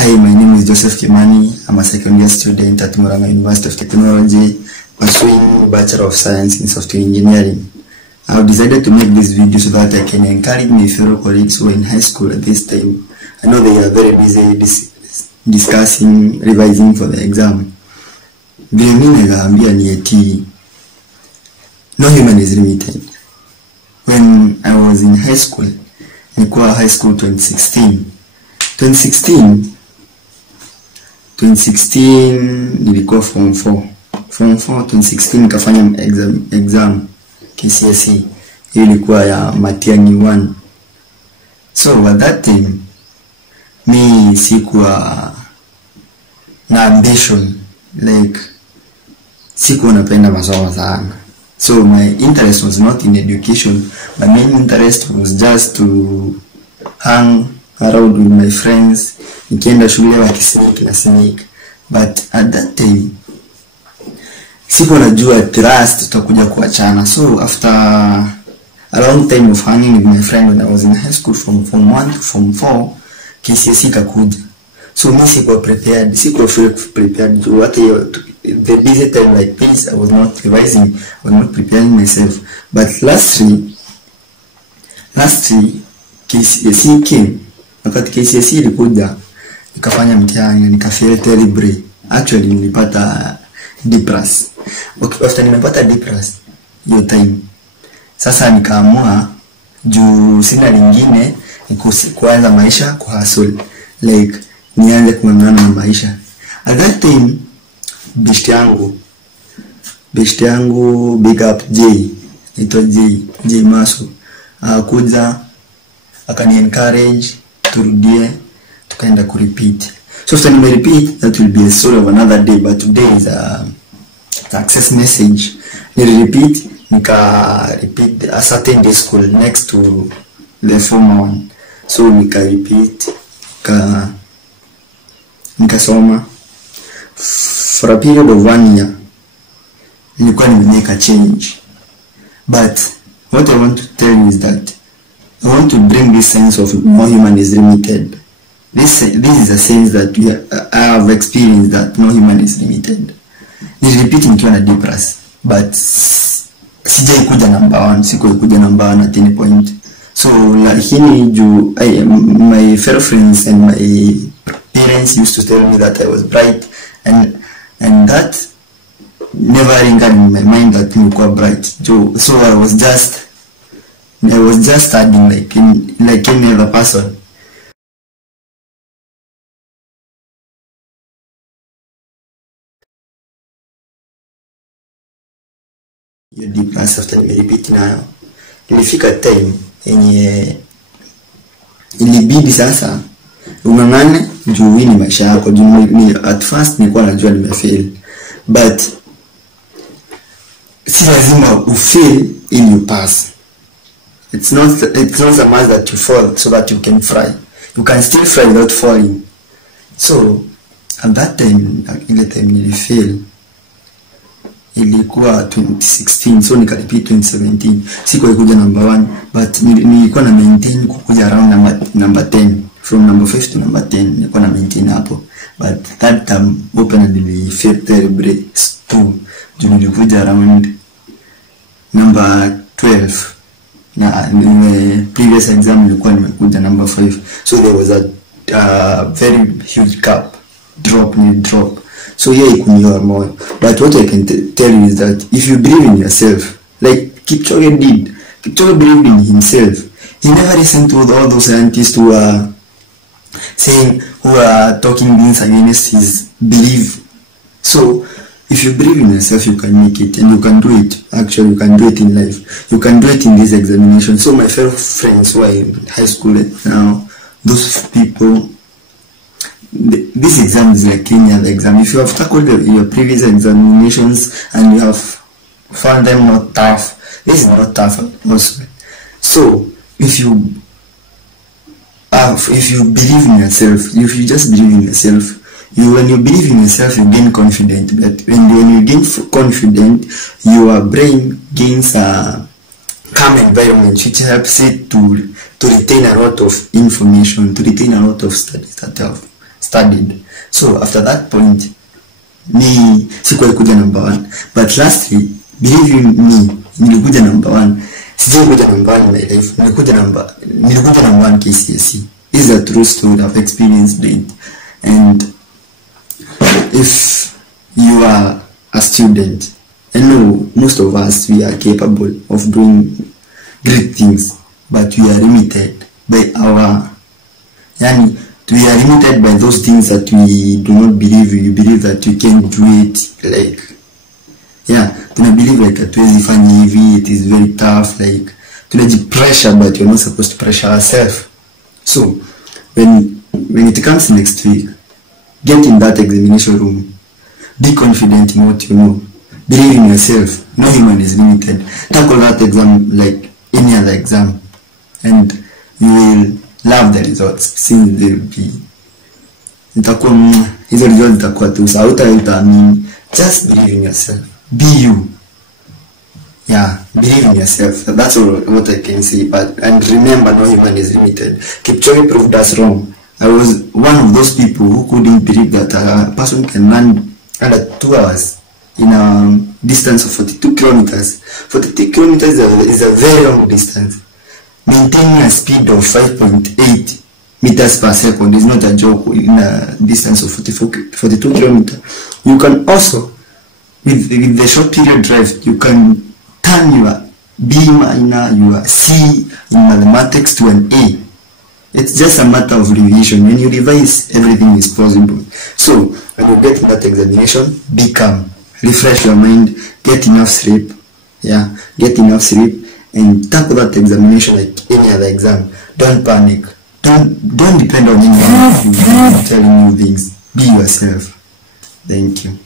Hi, my name is Joseph Kimani. I'm a second year student at Murang'a University of Technology, pursuing Bachelor of Science in Software Engineering. I've decided to make this video so that I can encourage my fellow colleagues who are in high school at this time. I know they are very busy discussing, revising for the exam. Vile mimi nikaambia ni eti no human is limited. When I was in high school, nilikuwa high school 2016 nilikuwa form 4 2016 nikafanya exam KCSE. Hiyo ilikuwa ya Matiang'i 1. So at that time me sikuwa na ambition, like sikuwa napenda masomo sana. So my interest was not in education. My main interest was just to hang around with my friends, nikienda shule wakisneak. But at that time sikuwa najua trust tutakuja kuachana. So after a long time of hanging with my friend when I was in high school from form 1 to form 4, KCSE kakuja. So me sikuwa prepared, sikuwa prepared to what the busy time like this. I was not revising, I was not preparing myself. But lastly KCSE came. Wakati KCSE ilikuja, nikafanya mtihani, nikafail terribly. Actually nilipata D+. After nimepata D+ hiyo time, sasa nikaamua juu sina lingine kuanza maisha kuhustle, like nianze kuangana na maisha. At that time best yangu big up ito J Maso kuja akani encourage turudie, tukaenda ku repeat. So after we repeat, that will be a story of another day, but today is a success message. Repeat a certain day school next to the former one. So repeat nikasoma for a period of 1 year. Nilikuwa nimemake a change. But what I want to tell you is that I want to bring this sense of no human is limited. This is a sense that I have experienced, that no human is limited. Repeat nikiwa na D+, but sijaikuja number 1, sikuikuja number 1 at any point. So lakini juu my fellow friends and my parents used to tell me that I was bright, and that never entered in my mind that nilikuwa bright. So I was just studying like any other person. You D+ after repeat nayo. Ilifika time yenye ilibidi sasa ungangane juu ni maisha yako. At first nilikuwa najua nimefail, but si lazima ufail ili you pass. It's not a must that you fall so that you can fly. You can still fly without falling. So at that time, ile time nilifail ilikuwa 2016, so nikarepeat 2017. Sikuwa kuja number 1, but nilikuwa na maintain kukuja around number 10. From number 5 to number 10 nilikuwa na maintain hapo. But that time open and nilifail terribly too. Nilikuja around number 12. In the previous exam nilikuwa nimekuja number 5. So there was a very huge drop. So yeah, you can hear more. But what I can tell you is that if you believe in yourself, like Kipchoge did, Kipchoge believed in himself. He never listened to all those scientists who are talking things against his belief. So if you believe in yourself, you can make it, and you can do it. Actually, you can do it in life. You can do it in this examination. So my fellow friends who are in high school now, those people, this exam is like any other exam. If you have tackled your previous examinations and you have found them not tough, this is not tough also. So if you believe in yourself, if you just believe in yourself, when you believe in yourself, you gain confidence. But when you gain confident, your brain gains a calm environment, which helps it to retain a lot of information, to retain a lot of studies that you have studied. So after that point, me sikuwa kuja number 1, but lastly, believe in me, nilikuja number 1. Sijai kuja number 1 in my life. Nilikuja number 1 KCSE. This is a true story. I've experienced it. And if you are a student, I know most of us, we are capable of doing great things, but we are limited by we are limited by those things that we do not believe. We believe that we can do it, like, tuna believe like hatuwezi fanya hivi, it is very tough, like tunaji pressure, but you're not supposed to pressure ourselves. So when it comes next week, get in that examination room, be confident in what you know, believe in yourself. No human is limited. Tackle that exam like any other exam, and you will love the results, since they will be, hizo results zitakuwa tu utaamini. Just believe in yourself, be you. Believe in yourself. That's all what I can say. And remember, no human is limited. Kipchoge proved us wrong. I was one of those people who couldn't believe that a person can run under 2 hours in a distance of 42 kilometers. 42 kilometers is a very long distance. Maintaining a speed of 5.8 meters per second is not a joke in a distance of 42 kilometers. You can also, with the short period drive, you can turn your B minor, your C in mathematics to an A. It's just a matter of revision. When you revise, everything is possible. So when you get in that examination, be calm, refresh your mind, get enough sleep. Get enough sleep and tackle that examination like any other exam. Don't panic. Don't depend on anyone telling you things. Be yourself. Thank you.